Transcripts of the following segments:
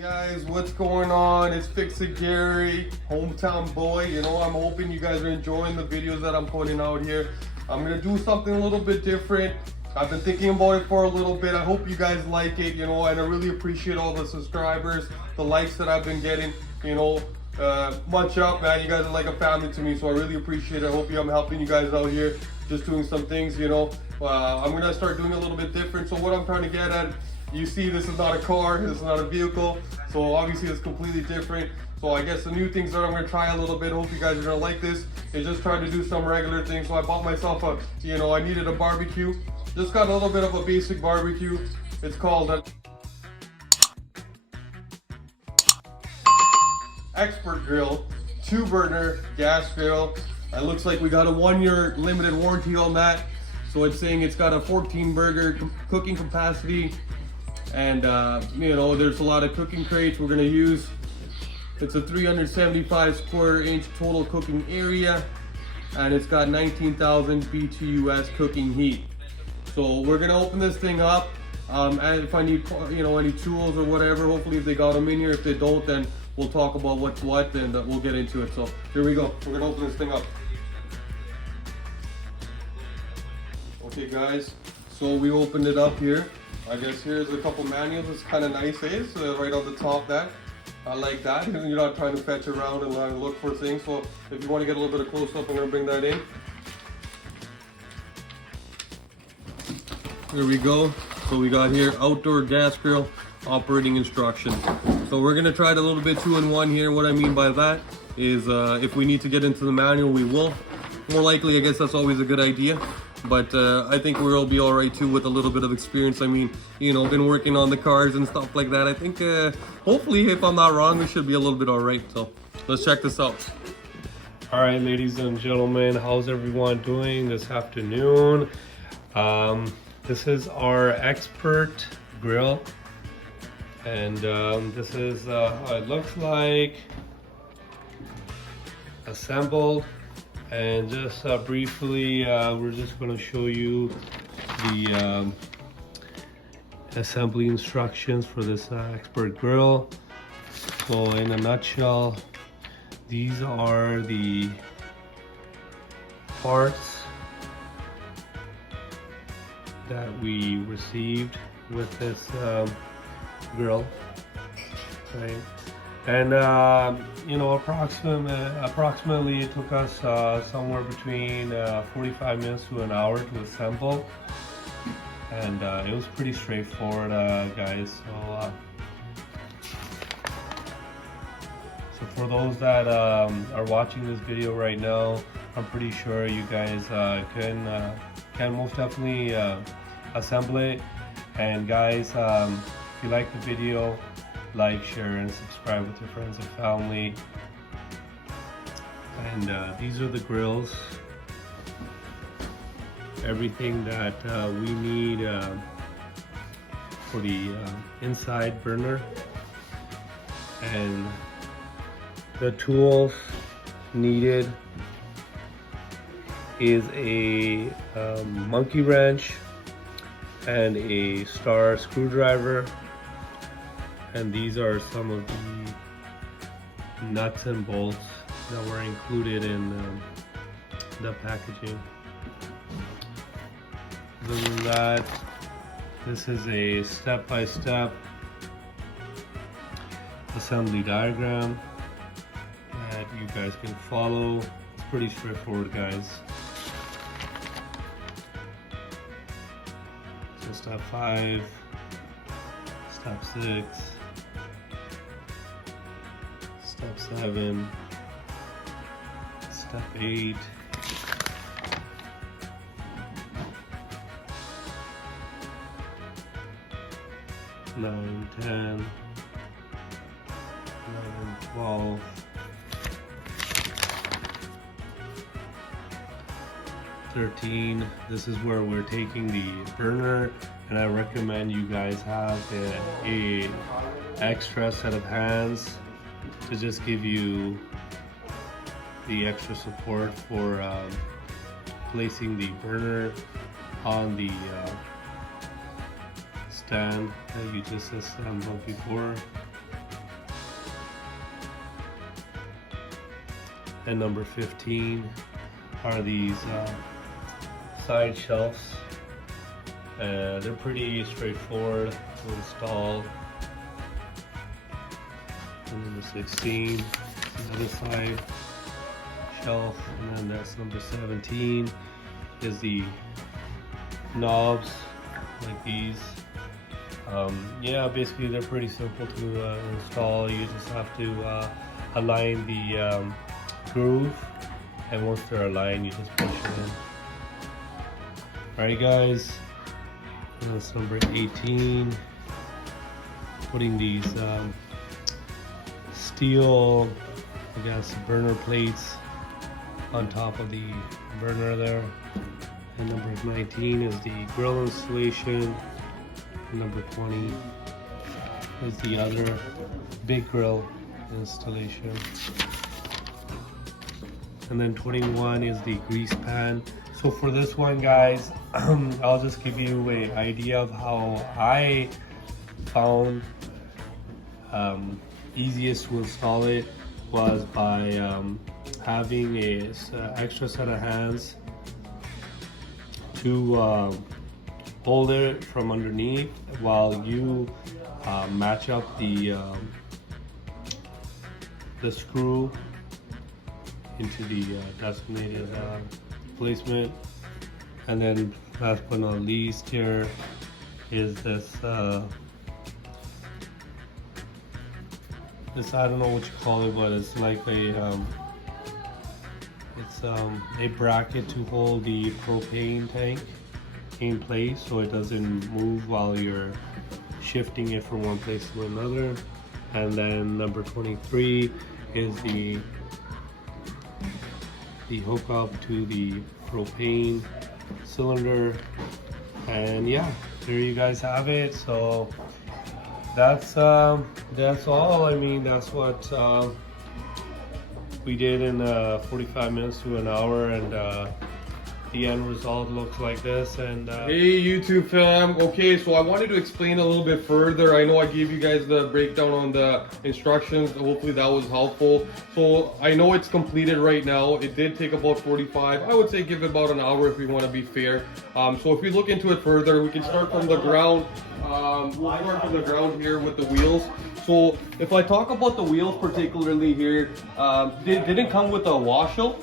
Guys, what's going on? It's Fix It Gary, hometown boy. You know, I'm hoping you guys are enjoying the videos that I'm putting out here. I'm gonna do something a little bit different. I've been thinking about it for a little bit. I hope you guys like it, you know, and I really appreciate all the subscribers, the likes that I've been getting, you know. Much up, man. You guys are like a family to me, so I really appreciate it. I hope I'm helping you guys out here, just doing some things, you know. I'm gonna start doing a little bit different. So what I'm trying to get at, you see, this is not a car, this is not a vehicle, so obviously it's completely different. So I guess the new things that I'm gonna try a little bit, hope you guys are gonna like this, is just trying to do some regular things. So I bought myself a, you know, I needed a barbecue. Just got a little bit of a basic barbecue. It's called a Expert Grill, 2-burner gas grill. It looks like we got a 1-year limited warranty on that. So it's saying it's got a 14 burger cooking capacity. And you know, there's a lot of cooking crates we're gonna use. It's a 375 square inch total cooking area, and it's got 19,000 BTUs cooking heat. So we're gonna open this thing up, and if I need, you know, any tools or whatever, hopefully if they got them in here. If they don't, then we'll talk about what's what, and we'll get into it. So here we go. We're gonna open this thing up. Okay, guys. So we opened it up here. I guess here's a couple manuals. It's kind of nice, eh? It's right on the top there. I like that. You're not trying to fetch around and look for things. So if you want to get a little bit of close up, I'm gonna bring that in. Here we go. So we got here outdoor gas grill operating instructions. So we're gonna try it a little bit 2-in-1 here. What I mean by that is if we need to get into the manual, we will. More likely, I guess that's always a good idea. But I think we'll be all right too with a little bit of experience. I mean, you know, been working on the cars and stuff like that. I think hopefully, if I'm not wrong, we should be a little bit all right. So let's check this out. All right, ladies and gentlemen, how's everyone doing this afternoon? This is our Expert Grill, and this is how it looks like, assembled. And just briefly, we're just going to show you the assembly instructions for this Expert Grill. So in a nutshell, these are the parts that we received with this grill, right? And you know, approximately it took us somewhere between 45 minutes to an hour to assemble, and it was pretty straightforward, guys. So for those that are watching this video right now, I'm pretty sure you guys can most definitely assemble it. And guys, if you like the video, like, share, and subscribe with your friends and family. And these are the grills. Everything that we need for the inside burner. And the tools needed is a monkey wrench and a star screwdriver. And these are some of the nuts and bolts that were included in the packaging. Other than that, this is a step-by-step assembly diagram that you guys can follow. It's pretty straightforward, guys. So step 5, step 6, step 7, step 8, nine, 10, 11, 12, 13. This is where we're taking the burner, and I recommend you guys have a extra set of hands to just give you the extra support for placing the burner on the stand that you just assembled before. And number 15 are these side shelves. They're pretty straightforward to install. And number 16 is the other side shelf, and then that's number 17 is the knobs like these. Yeah, basically they're pretty simple to install. You just have to align the groove, and once they're aligned you just push it in. Alright guys, that's number 18. Putting these steel, I guess, burner plates on top of the burner there. And number 19 is the grill installation. And number 20 is the other big grill installation. And then 21 is the grease pan. So for this one, guys, I'll just give you an idea of how I found easiest to install it was by having a extra set of hands to hold it from underneath while you match up the screw into the designated placement. And then last but not least, here is this I don't know what you call it, but it's like a bracket to hold the propane tank in place so it doesn't move while you're shifting it from one place to another. And then number 23 is the hook up to the propane cylinder. And yeah, there you guys have it. So that's all. I mean, that's what we did in 45 minutes to an hour, and the end result looks like this. And hey YouTube fam, okay, so I wanted to explain a little bit further. I know I gave you guys the breakdown on the instructions. Hopefully that was helpful. So I know it's completed right now. It did take about 45. I would say give it about an hour if we want to be fair. So if we look into it further, we can start from the ground. We'll start from the ground here with the wheels. So if I talk about the wheels particularly here, they didn't come with a washer,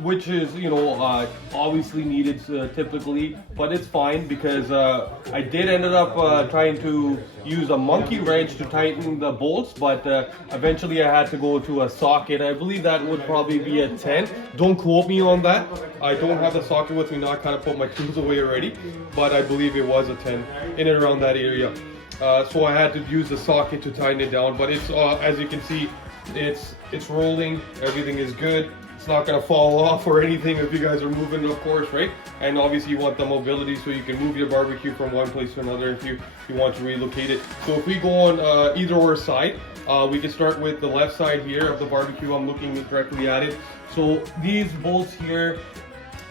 which is, you know, obviously needed typically, but it's fine because I did ended up trying to use a monkey wrench to tighten the bolts, but eventually I had to go to a socket. I believe that would probably be a 10. Don't quote me on that. I don't have the socket with me now. I kind of put my tools away already, but I believe it was a 10 in and around that area. So I had to use the socket to tighten it down, but it's as you can see, it's rolling. Everything is good. It's not gonna fall off or anything if you guys are moving, of course, right? And obviously you want the mobility so you can move your barbecue from one place to another if you want to relocate it. So if we go on either or side, we can start with the left side here of the barbecue. I'm looking directly at it. So these bolts here,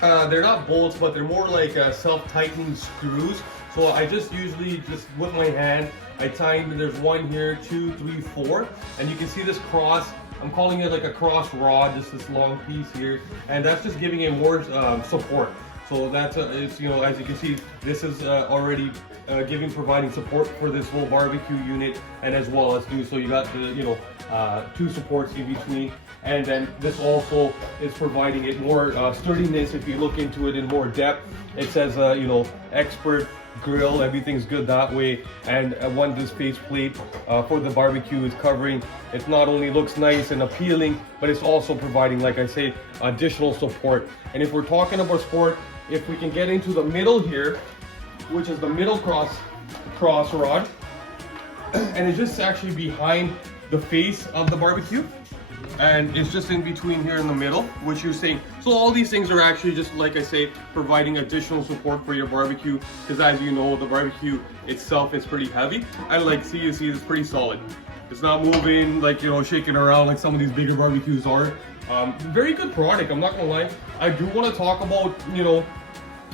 they're not bolts, but they're more like self-tightening screws. So I just usually just with my hand, I tighten. There's 1 here, 2, 3, 4, and you can see this cross. I'm calling it like a cross rod, just this long piece here, and that's just giving it more support. So that's it's, you know, as you can see, this is already providing support for this whole barbecue unit, and as well as so you got the, you know, 2 supports in between, and then this also is providing it more sturdiness. If you look into it in more depth, it says you know, expert grill, everything's good that way. And one this face plate for the barbecue is covering, it not only looks nice and appealing, but it's also providing, like I say, additional support. And if we're talking about support, if we can get into the middle here, which is the middle cross rod, and it's just actually behind the face of the barbecue, and it's just in between here in the middle, which you're saying. So all these things are actually just, like I say, providing additional support for your barbecue, because as you know, the barbecue itself is pretty heavy, and like you see it's pretty solid. It's not moving, like, you know, shaking around like some of these bigger barbecues are. Very good product, I'm not gonna lie. I do want to talk about, you know,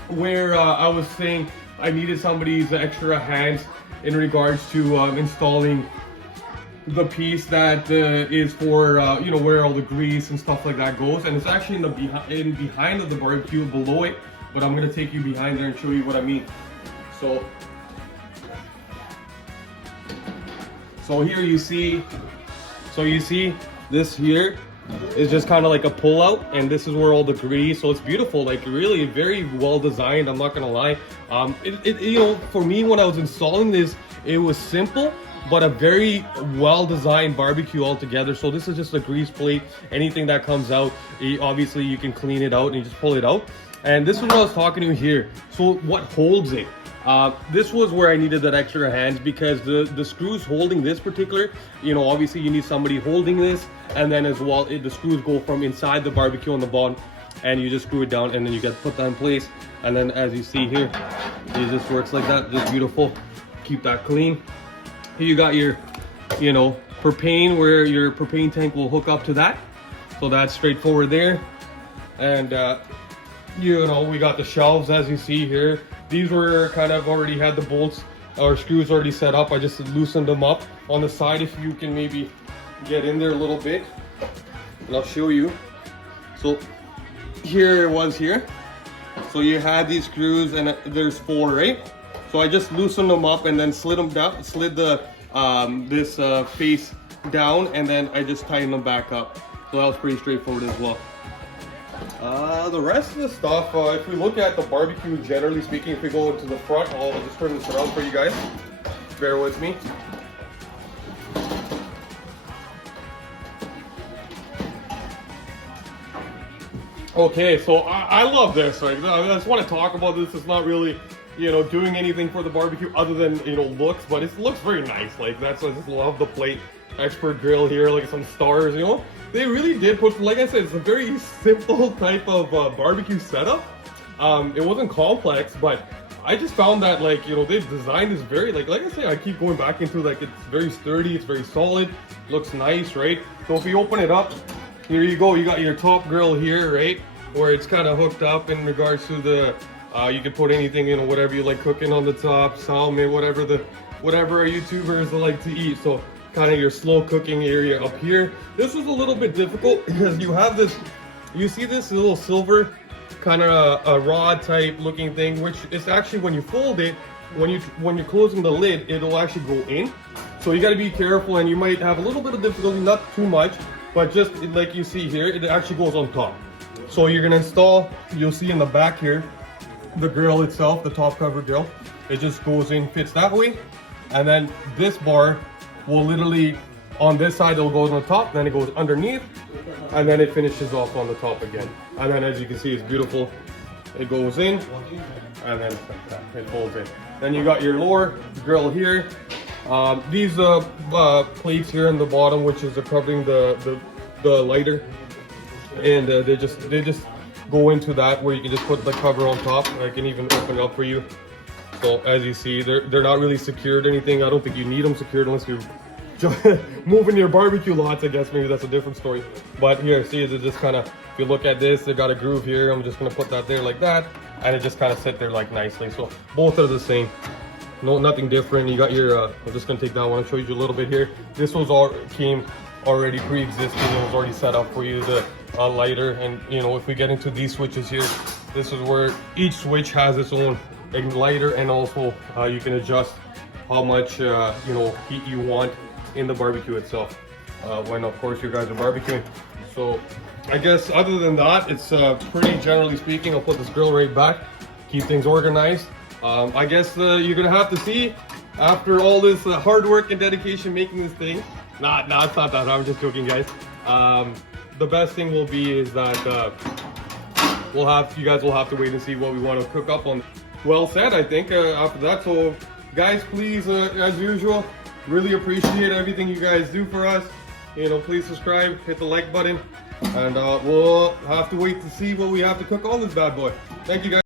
where I was saying I needed somebody's extra hands in regards to installing the piece that is for you know, where all the grease and stuff like that goes, and it's actually in the behind of the barbecue below it. But I'm gonna take you behind there and show you what I mean. So here you see, this here is just kind of like a pull out, and this is where all the grease. So it's beautiful, like really very well designed. I'm not gonna lie. You know, for me when I was installing this, it was simple, but a very well designed barbecue altogether. So this is just a grease plate. Anything that comes out, obviously you can clean it out and you just pull it out. And this is what I was talking to you here. So what holds it? This was where I needed that extra hands, because the screws holding this particular, you know, obviously you need somebody holding this, and then as well the screws go from inside the barbecue on the bottom, and you just screw it down, and then you get put that in place. And then as you see here, it just works like that, just beautiful. Keep that clean. Here you got your, you know, propane, where your propane tank will hook up to that. So that's straightforward there. And you know, we got the shelves as you see here. These were kind of already had the bolts or screws already set up. I just loosened them up on the side. If you can maybe get in there a little bit, and I'll show you. So here it was here. So you had these screws, and there's 4, right? So I just loosened them up and then slid them down, slid the this face down, and then I just tightened them back up. So that was pretty straightforward as well. The rest of the stuff, if we look at the barbecue, generally speaking, if we go to the front, I'll just turn this around for you guys. Bear with me. Okay, so I love this. Like, I just want to talk about this. It's not really, you know, doing anything for the barbecue other than, you know, looks, but it looks very nice. Like, I just love the plate. Expert grill here, like some stars, you know. They really did put, like I said, it's a very simple type of barbecue setup. It wasn't complex, but I just found that, like, you know, they designed this very, like I say, I keep going back into, like, it's very sturdy, it's very solid, looks nice, right? So if you open it up, here you go, you got your top grill here, right? Where it's kind of hooked up in regards to the, you can put anything, you know, whatever you like cooking on the top, salmon, whatever our YouTubers like to eat. So kind of your slow cooking area up here. This was a little bit difficult because you have this, you see this little silver kind of a rod type looking thing, which is actually, when you fold it, when you're closing the lid, it'll actually go in. So you got to be careful, and you might have a little bit of difficulty, not too much, but just like you see here, it actually goes on top. So you're gonna install, you'll see in the back here, the grill itself, the top cover grill, it just goes in, fits that way. And then this bar will literally, on this side it'll go on the top, then it goes underneath, and then it finishes off on the top again. And then as you can see, it's beautiful. It goes in, and then it folds in. Then you got your lower grill here. These plates here in the bottom, which is covering the lighter, and they just go into that, where you can just put the cover on top. I can even open it up for you. So as you see, they're not really secured or anything. I don't think you need them secured unless you're moving your barbecue lots. I guess maybe that's a different story. But here, see, it's just kind of, if you look at this, they got a groove here. I'm just gonna put that there like that, and it just kind of sit there like nicely. So both are the same. No, nothing different. You got your, I'm just gonna take that one and show you a little bit here. This was all came already pre-existing. It was already set up for you, the lighter. And you know, if we get into these switches here, this is where each switch has its own lighter, and also you can adjust how much you know, heat you want in the barbecue itself when of course you guys are barbecuing. So I guess other than that, it's pretty generally speaking. I'll put this grill right back, keep things organized. I guess you're gonna have to see after all this hard work and dedication making this thing. It's not that hard. I'm just joking, guys. The best thing will be is that you guys will have to wait and see what we want to cook up on. Well said, I think, after that. So guys, please, as usual, really appreciate everything you guys do for us. You know, please subscribe, hit the like button, and we'll have to wait to see what we have to cook on this bad boy. Thank you, guys.